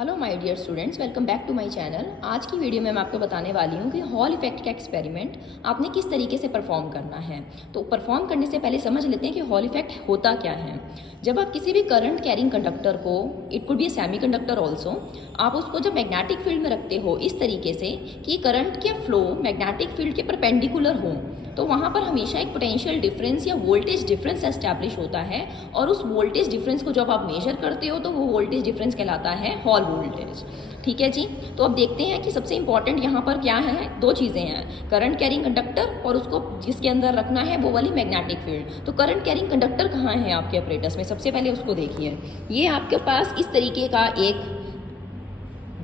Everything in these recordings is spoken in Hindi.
Hello my dear students, welcome back to my channel. आज की वीडियो में मैं आपको बताने वाली हूँ कि हॉल इफेक्ट का एक्सपेरिमेंट आपने किस तरीके से परफॉर्म करना है। तो परफॉर्म करने से पहले समझ लेते हैं कि हॉल इफेक्ट होता क्या है। जब आप किसी भी करंट कैरिंग कंडक्टर को, it could be a semi conductor also, आप उसको जब मैग्नेटिक फील्ड में रखते हो इस तरीके से कि करंट के फ्लो मैग्नेटिक फील्ड के परपेंडिकुलर हो, तो वहाँ पर हमेशा एक पोटेंशियल डिफरेंस या वोल्टेज डिफरेंस एस्टैब्लिश होता है। और उस वोल्टेज डिफरेंस को जब आप मेजर करते हो तो वो वोल्टेज डिफरेंस कहलाता है हॉल वोल्टेज। ठीक है जी। तो अब देखते हैं कि सबसे इंपॉर्टेंट यहाँ पर क्या है। दो चीज़ें हैं, करंट कैरिंग कंडक्टर और उसको जिसके अंदर रखना है वो वाली मैग्नेटिक फील्ड। तो करंट कैरिंग कंडक्टर कहाँ है आपके अपरेटस में, सबसे पहले उसको देखिए। ये आपके पास इस तरीके का एक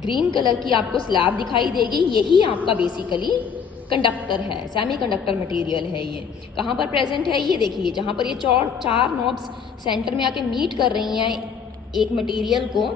ग्रीन कलर की आपको स्लैब दिखाई देगी, यही आपका बेसिकली कंडक्टर है, सेमी कंडक्टर मटेरियल है। ये कहाँ पर प्रेजेंट है, ये देखिए, जहाँ पर ये चार नॉब्स सेंटर में आके मीट कर रही हैं एक मटेरियल को,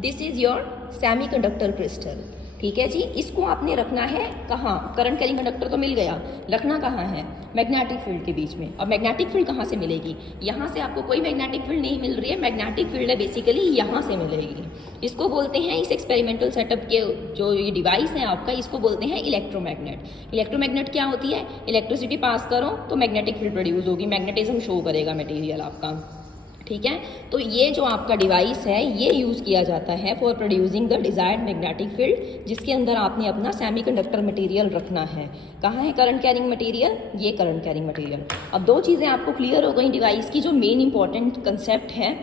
this is your semi conductor crystal. ठीक है जी। इसको आपने रखना है कहाँ, करंट कैरिंग कंडक्टर तो मिल गया, रखना कहाँ है, मैग्नेटिक फील्ड के बीच में। अब मैग्नेटिक फील्ड कहाँ से मिलेगी, यहाँ से आपको कोई मैग्नेटिक फील्ड नहीं मिल रही है, मैग्नेटिक फील्ड है बेसिकली यहाँ से मिलेगी। इसको बोलते हैं, इस एक्सपेरिमेंटल सेटअप के जो ये डिवाइस है आपका, इसको बोलते हैं इलेक्ट्रोमैग्नेट। इलेक्ट्रोमैग्नेट क्या होती है, इलेक्ट्रिसिटी पास करो तो मैग्नेटिक फील्ड प्रोड्यूस होगी, मैग्नेटिज्म शो करेगा मटेरियल आपका। ठीक है। तो ये जो आपका डिवाइस है ये यूज़ किया जाता है for producing the desired magnetic field, जिसके अंदर आपने अपना सेमी कंडक्टर मटेरियल रखना है। कहाँ है करंट कैरिंग मटेरियल, ये करंट कैरिंग मटेरियल। अब दो चीज़ें आपको क्लियर हो गई डिवाइस की, जो मेन इंपॉर्टेंट कंसेप्ट है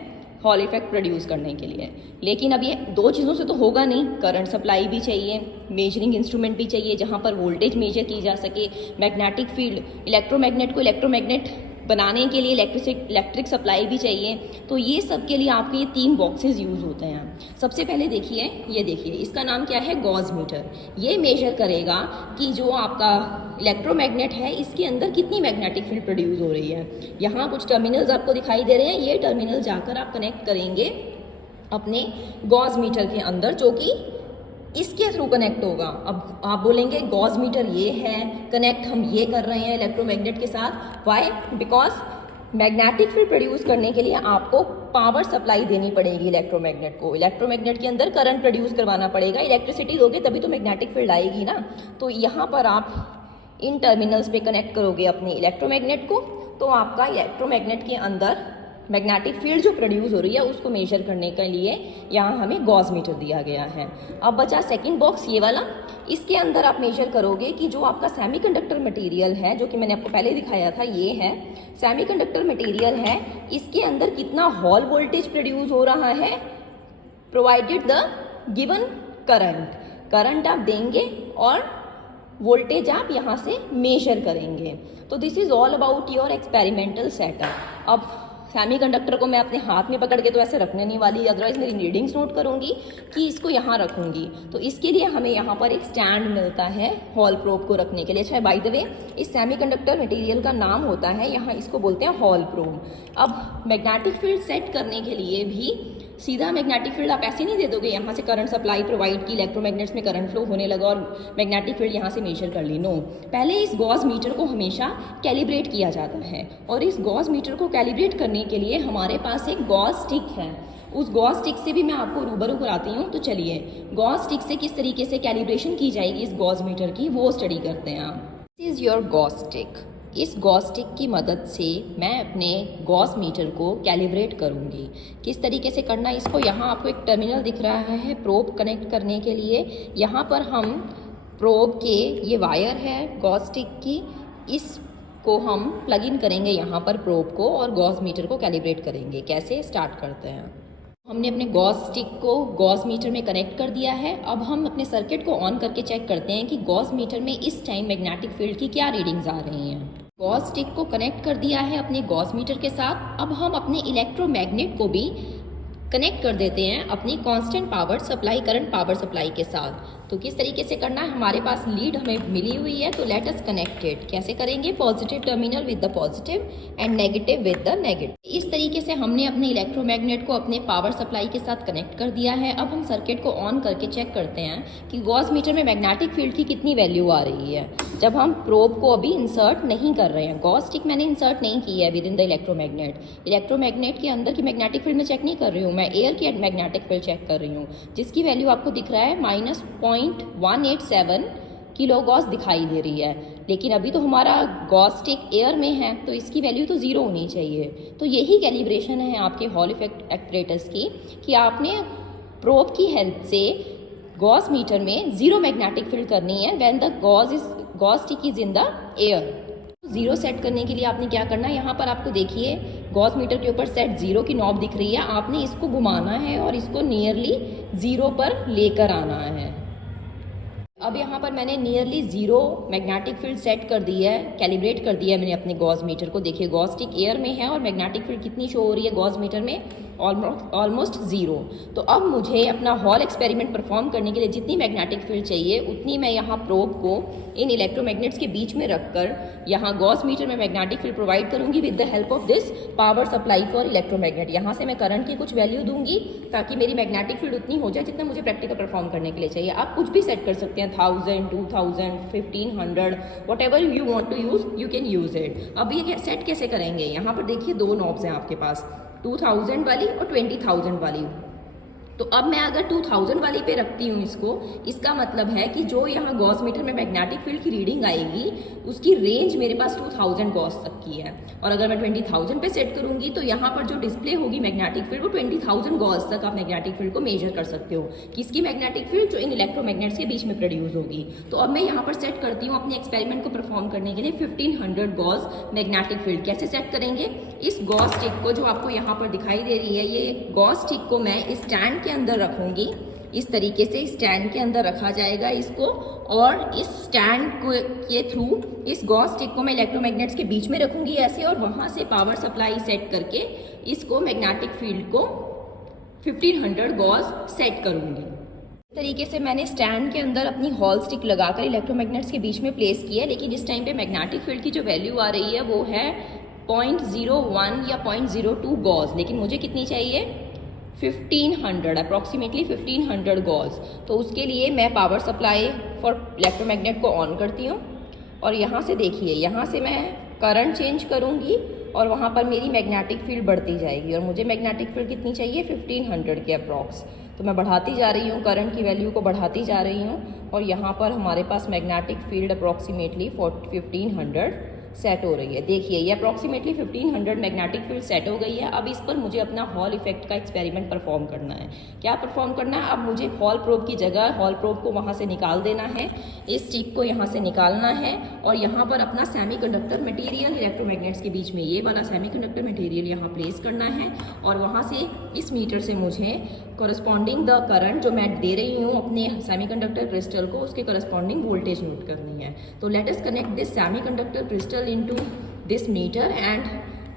हॉल इफेक्ट प्रोड्यूस करने के लिए। लेकिन अब ये दो चीज़ों से तो होगा नहीं, करंट सप्लाई भी चाहिए, मेजरिंग इंस्ट्रूमेंट भी चाहिए जहाँ पर वोल्टेज मेजर की जा सके, मैग्नेटिक फील्ड, इलेक्ट्रोमैग्नेट को इलेक्ट्रोमैग्नेट बनाने के लिए इलेक्ट्रिक सप्लाई भी चाहिए। तो ये सब के लिए आपके ये तीन बॉक्सेस यूज़ होते हैं। सबसे पहले देखिए, ये देखिए, इसका नाम क्या है, गॉस मीटर। ये मेजर करेगा कि जो आपका इलेक्ट्रोमैग्नेट है इसके अंदर कितनी मैग्नेटिक फील्ड प्रोड्यूस हो रही है। यहाँ कुछ टर्मिनल्स आपको दिखाई दे रहे हैं, ये टर्मिनल जाकर आप कनेक्ट करेंगे अपने गॉस मीटर के अंदर, जो कि इसके थ्रू कनेक्ट होगा। अब आप बोलेंगे गॉस मीटर ये है, कनेक्ट हम ये कर रहे हैं इलेक्ट्रोमैग्नेट के साथ, why, because magnetic field produce करने के लिए आपको पावर सप्लाई देनी पड़ेगी इलेक्ट्रोमैग्नेट को, इलेक्ट्रोमैग्नेट के अंदर करंट प्रोड्यूस करवाना पड़ेगा, इलेक्ट्रिसिटी दोगे तभी तो मैग्नेटिक फील्ड आएगी ना। तो यहाँ पर आप इन टर्मिनल्स पे कनेक्ट करोगे अपने इलेक्ट्रोमैग्नेट को, तो आपका इलेक्ट्रोमैग्नेट के अंदर मैग्नेटिक फील्ड जो प्रोड्यूस हो रही है उसको मेजर करने के लिए यहाँ हमें गॉस मीटर दिया गया है। अब बचा सेकंड बॉक्स ये वाला, इसके अंदर आप मेजर करोगे कि जो आपका सेमीकंडक्टर मटेरियल है, जो कि मैंने आपको पहले दिखाया था, ये है सेमीकंडक्टर मटेरियल है, इसके अंदर कितना हॉल वोल्टेज प्रोड्यूस हो रहा है प्रोवाइडेड द गिवन करंट आप देंगे और वोल्टेज आप यहाँ से मेजर करेंगे। तो this is all about your experimental setup. अब सेमीकंडक्टर को मैं अपने हाथ में पकड़ के तो ऐसे रखने नहीं वाली, अदरवाइज मेरी रीडिंग्स नोट करूंगी कि इसको यहाँ रखूंगी। तो इसके लिए हमें यहाँ पर एक स्टैंड मिलता है हॉल प्रोब को रखने के लिए। अच्छा, बाय द वे, इस सेमीकंडक्टर मटेरियल का नाम होता है, यहाँ इसको बोलते हैं हॉल प्रोब। अब मैग्नेटिक फील्ड सेट करने के लिए भी सीधा मैग्नेटिक फील्ड आप ऐसे नहीं दे दोगे, यहाँ से करंट सप्लाई प्रोवाइड की, इलेक्ट्रोमैग्नेट्स में करंट फ्लो होने लगा और मैग्नेटिक फील्ड यहाँ से मेजर कर ली। नो, पहले इस गॉस मीटर को हमेशा कैलिब्रेट किया जाता है, और इस गॉस मीटर को कैलिब्रेट करने के लिए हमारे पास एक गॉस स्टिक है। उस गॉस स्टिक से भी मैं आपको रूबरू कराती हूँ। तो चलिए, गॉस स्टिक से किस तरीके से कैलिब्रेशन की जाएगी इस गॉस मीटर की, वो स्टडी करते हैं। This is your Gauss stick. इस गॉस स्टिक की मदद से मैं अपने गॉस मीटर को कैलिब्रेट करूंगी। किस तरीके से करना, इसको यहाँ आपको एक टर्मिनल दिख रहा है प्रोब कनेक्ट करने के लिए। यहाँ पर हम प्रोब के, ये वायर है गॉस स्टिक की, इसको हम प्लग इन करेंगे यहाँ पर प्रोब को, और गॉस मीटर को कैलिब्रेट करेंगे। कैसे, स्टार्ट करते हैं। हमने अपने गॉस स्टिक को गॉस मीटर में कनेक्ट कर दिया है। अब हम अपने सर्किट को ऑन करके चेक करते हैं कि गॉस मीटर में इस टाइम मैग्नेटिक फील्ड की क्या रीडिंग्स आ रही हैं। गॉस स्टिक को कनेक्ट कर दिया है अपने गॉस मीटर के साथ। अब हम अपने इलेक्ट्रोमैग्नेट को भी कनेक्ट कर देते हैं अपनी constant power supply, current power supply के साथ। तो किस तरीके से करना है, हमारे पास लीड हमें मिली हुई है, तो लेट अस कनेक्टेड। कैसे करेंगे, positive terminal with the positive and negative with the negative. इस तरीके से हमने अपने इलेक्ट्रोमैग्नेट को अपने पावर सप्लाई के साथ कनेक्ट कर दिया है। अब हम सर्किट को ऑन करके चेक करते हैं कि गॉस मीटर में मैग्नेटिक फील्ड की कितनी वैल्यू आ रही है। जब हम प्रोब को अभी इंसर्ट नहीं कर रहे हैं। गॉस स्टिक मैंने इंसर्ट नहीं की है with in the electromagnet. Electromagnet के अंदर की मैग्नेटिक फील्ड में चेक नहीं कर रही हूँ, मैं एयर की मैग्नेटिक फील्ड चेक कर रही हूँ, जिसकी वैल्यू आपको दिख रहा है -0.187 किलो गॉस दिखाई दे रही है। लेकिन अभी तो हमारा गॉस स्टिक एयर में है, तो इसकी वैल्यू तो ज़ीरो होनी चाहिए। तो यही कैलिब्रेशन है आपके हॉल इफेक्ट एक्चुएटर्स की, कि आपने प्रोब की हेल्प से गॉस मीटर में ज़ीरो मैग्नेटिक फील्ड करनी है when the Gauss stick is in the air. Zero set करने के लिए आपने क्या करना है, यहाँ पर आपको देखिए गॉस मीटर के ऊपर सेट ज़ीरो की नॉब दिख रही है, आपने इसको घुमाना है और इसको नियरली ज़ीरो पर लेकर आना है। अब यहाँ पर मैंने nearly zero magnetic field set कर दी है, कैलिब्रेट कर दिया है मैंने अपने गॉस मीटर को। देखिए गॉस स्टिक एयर में है और मैग्नेटिक फील्ड कितनी शो हो रही है गॉस मीटर में, ऑलमोस्ट ज़ीरो। तो अब मुझे अपना हॉल एक्सपेरिमेंट परफॉर्म करने के लिए जितनी मैग्नेटिक फील्ड चाहिए उतनी मैं यहाँ प्रोब को इन इलेक्ट्रोमैग्नेट्स के बीच में रखकर यहाँ गॉस मीटर में मैग्नेटिक फील्ड प्रोवाइड करूँगी with the help of this power supply for electromagnet. यहाँ से मैं करंट की कुछ वैल्यू दूंगी ताकि मेरी मैग्नेटिक फील्ड उतनी हो जाए जितना मुझे प्रैक्टिकल परफॉर्म करने के लिए चाहिए। आप कुछ भी सेट कर सकते हैं, 1000, 2000, 1500, whatever you want to use you can use it. अब ये सेट कैसे करेंगे, यहाँ पर देखिए दो नॉब्स हैं आपके पास, 2000 वाली और 20,000 वाली। तो अब मैं अगर 2000 वाली पे रखती हूँ इसको, इसका मतलब है कि जो यहाँ गॉस मीटर में मैग्नेटिक फील्ड की रीडिंग आएगी उसकी रेंज मेरे पास 2000 गॉस तक की है। और अगर मैं 20,000 पे सेट करूँगी तो यहाँ पर जो डिस्प्ले होगी मैग्नेटिक फील्ड वो 20,000 गॉस तक आप मैग्नेटिक फील्ड को मेजर कर सकते हो। किसकी मैग्नेटिक फील्ड, जो इन इलेक्ट्रोमैग्नेट्स के बीच में प्रोड्यूस होगी। तो अब मैं यहाँ पर सेट करती हूँ अपने एक्सपेरिमेंट को परफॉर्म करने के लिए 1500 गॉस मैग्नेटिक फील्ड। कैसे सेट करेंगे, इस गॉस स्टिक को जो आपको यहाँ पर दिखाई दे रही है, ये गॉस स्टिक को मैं इस स्टैंड के अंदर रखूंगी। इस तरीके से स्टैंड के अंदर रखा जाएगा इसको, और इस स्टैंड को के थ्रू इस गॉस स्टिक को मैं इलेक्ट्रोमैग्नेट्स के बीच में रखूंगी ऐसे, और वहां से पावर सप्लाई सेट करके इसको मैग्नेटिक फील्ड को 1500 गॉस सेट करूंगी। इस तरीके से मैंने स्टैंड के अंदर अपनी हॉल स्टिक लगाकर इलेक्ट्रोमैग्नेट्स के बीच में प्लेस किया है। लेकिन इस टाइम पे मैग्नेटिक फील्ड की जो वैल्यू आ रही है वो है 0.01 या 0.02 गॉस, लेकिन मुझे कितनी चाहिए 1500, अप्रॉक्सीमेटली 1500 गॉस। तो उसके लिए मैं पावर सप्लाई फॉर इलेक्ट्रोमैग्नेट को ऑन करती हूँ, और यहाँ से देखिए, यहाँ से मैं करंट चेंज करूँगी और वहाँ पर मेरी मैग्नेटिक फील्ड बढ़ती जाएगी। और मुझे मैग्नेटिक फील्ड कितनी चाहिए 1500 के अप्रॉक्स। तो मैं बढ़ाती जा रही हूँ, करंट की वैल्यू को बढ़ाती जा रही हूँ, और यहाँ पर हमारे पास मैग्नेटिक फील्ड अप्रॉक्सीमेटली 1500 सेट हो रही है। देखिए ये अप्रॉक्सीमेटली 1500 मैग्नेटिक फील्ड सेट हो गई है। अब इस पर मुझे अपना हॉल इफेक्ट का एक्सपेरिमेंट परफॉर्म करना है। क्या परफॉर्म करना है, अब मुझे हॉल प्रोब की जगह हॉल प्रोब को वहाँ से निकाल देना है, इस स्टिक को यहाँ से निकालना है, और यहाँ पर अपना सेमीकंडक्टर मटेरियल इलेक्ट्रोमैग्नेट्स के बीच में ये वाला सेमीकंडक्टर मटेरियल यहाँ प्लेस करना है, और वहाँ से इस मीटर से मुझे करस्पॉन्डिंग द करंट जो मैं दे रही हूँ अपने सेमीकंडक्टर क्रिस्टल को, उसके करस्पॉन्डिंग वोल्टेज नोट करनी है। तो let us connect this semiconductor crystal into this meter, एंड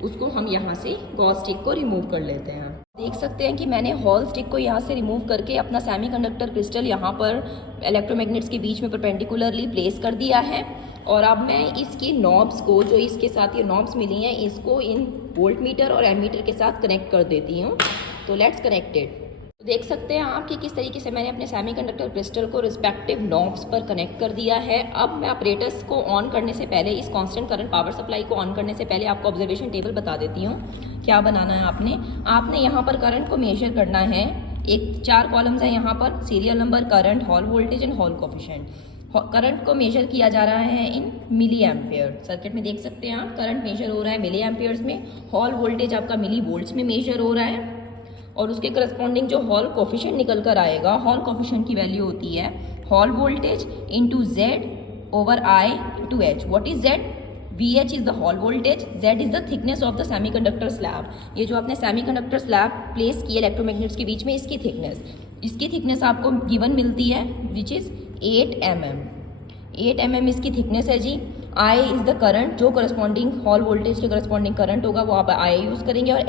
उसको हम यहाँ से गॉस स्टिक को रिमूव कर लेते हैं। देख सकते हैं कि मैंने हॉल स्टिक को यहाँ से रिमूव करके अपना सेमीकंडक्टर क्रिस्टल यहाँ पर इलेक्ट्रोमैग्नेट्स के बीच में परपेंडिकुलरली प्लेस कर दिया है। और अब मैं इसकी नॉब्स को, जो इसके साथ ये नॉब्स मिली हैं, इसको इन वोल्ट मीटर और एमीटर के साथ कनेक्ट कर देती हूँ। तो लेट्स कनेक्ट इट। तो देख सकते हैं आप कि किस तरीके से मैंने अपने सेमीकंडक्टर क्रिस्टल को रिस्पेक्टिव नॉब्स पर कनेक्ट कर दिया है। अब मैं ऑपरेटर्स को ऑन करने से पहले, इस कांस्टेंट करंट पावर सप्लाई को ऑन करने से पहले आपको ऑब्जर्वेशन टेबल बता देती हूँ। क्या बनाना है आपने यहाँ पर करंट को मेजर करना है। एक 4 कॉलम्स हैं यहाँ पर, serial number, current, hall voltage and hall coefficient. Current को मेजर किया जा रहा है इन मिली एम्पियर। सर्किट में देख सकते हैं आप करंट मेजर हो रहा है मिली एम्पियर्स में। हॉल वोल्टेज आपका मिली वोल्ट्स में मेजर हो रहा है, और उसके करस्पॉन्डिंग जो हॉल कोफिशिएंट निकल कर आएगा, हॉल कोफिशिएंट की वैल्यू होती है hall voltage into Z over I into H. What is Z? VH is the Hall voltage, Z is the thickness of the semiconductor slab. ये जो आपने सेमीकंडक्टर स्लैब प्लेस की इलेक्ट्रोमैग्नेट्स के बीच में, इसकी थिकनेस आपको गिवन मिलती है विच इज 8 mm। 8 mm इसकी थिकनेस है जी। I इज द करंट, जो करस्पॉन्डिंग हॉल वोल्टेज के करस्पॉन्डिंग करंट होगा वो आप I यूज़ करेंगे, और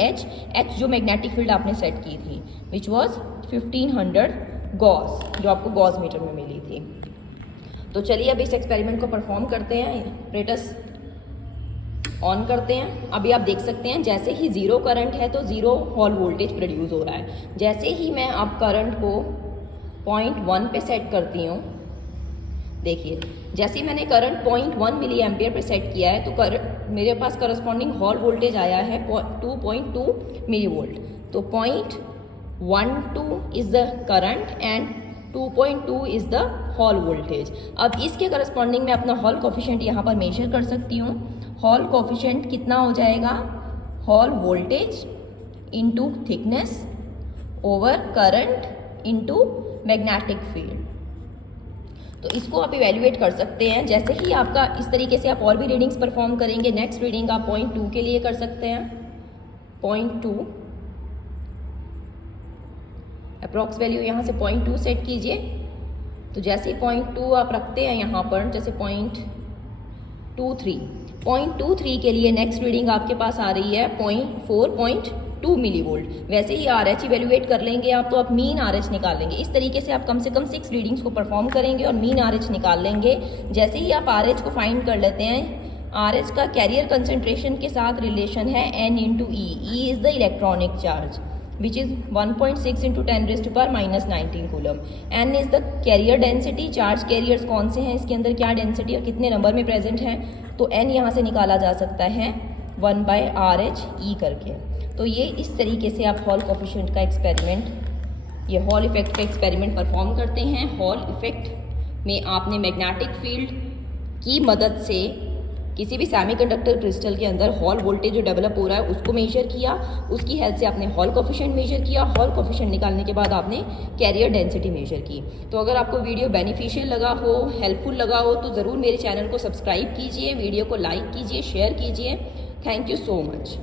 H जो मैग्नेटिक फील्ड आपने सेट की थी विच वॉज 1500 गॉस, जो आपको गॉस मीटर में मिली थी। तो चलिए अब इस एक्सपेरिमेंट को परफॉर्म करते हैं। ऑपरेटर्स ऑन करते हैं। अभी आप देख सकते हैं जैसे ही ज़ीरो करंट है तो ज़ीरो हॉल वोल्टेज प्रोड्यूस हो रहा है। जैसे ही मैं अब करंट को 0.1 पे सेट करती हूँ देखिए जैसे ही मैंने current 0.1 milli ampere per set किया है तो करंट मेरे पास करस्पॉन्डिंग हॉल वोल्टेज आया है 2.2 मिली वोल्ट। तो 0.12 is the current and 2.2 is the Hall voltage. अब इसके करस्पॉन्डिंग मैं अपना हॉल कोफिशिएंट यहाँ पर मेजर कर सकती हूँ। हॉल कोफिशिएंट कितना हो जाएगा, hall voltage into thickness over current into magnetic field. तो इसको आप इवेल्युएट कर सकते हैं। जैसे ही आपका इस तरीके से आप और भी रीडिंग्स परफॉर्म करेंगे, नेक्स्ट रीडिंग आप 0.2 के लिए कर सकते हैं। 0.2 अप्रॉक्स वैल्यू यहाँ से 0.2 सेट कीजिए। तो जैसे ही 0.2 आप रखते हैं यहाँ पर, जैसे 0.23 के लिए नेक्स्ट रीडिंग आपके पास आ रही है 4.2 मिली वोल्ट। वैसे ही RH इवेल्युएट कर लेंगे आप, तो आप मीन RH निकाल लेंगे। इस तरीके से आप कम से कम 6 रीडिंग्स को परफॉर्म करेंगे और मीन RH निकाल लेंगे। जैसे ही आप RH को फाइंड कर लेते हैं, RH का कैरियर कंसंट्रेशन के साथ रिलेशन है N into E। E is the electronic charge which is 1.6 into 10⁻⁻19 coulomb. N is the carrier density, charge carriers कौन से हैं इसके अंदर, क्या डेंसिटी और कितने नंबर में प्रेजेंट हैं। तो N यहाँ से निकाला जा सकता है 1/RH E करके। तो ये इस तरीके से आप हॉल कोफिशिएंट का एक्सपेरिमेंट, ये हॉल इफेक्ट का एक्सपेरिमेंट परफॉर्म करते हैं। हॉल इफेक्ट में आपने मैग्नेटिक फील्ड की मदद से किसी भी सेमीकंडक्टर क्रिस्टल के अंदर हॉल वोल्टेज जो डेवलप हो रहा है उसको मेजर किया, उसकी हेल्प से आपने हॉल कोफिशिएंट मेजर किया। हॉल कोफिशिएंट निकालने के बाद आपने कैरियर डेंसिटी मेजर की। तो अगर आपको वीडियो बेनिफिशियल लगा हो, हेल्पफुल लगा हो, तो ज़रूर मेरे चैनल को सब्सक्राइब कीजिए, वीडियो को लाइक कीजिए, शेयर कीजिए। Thank you so much.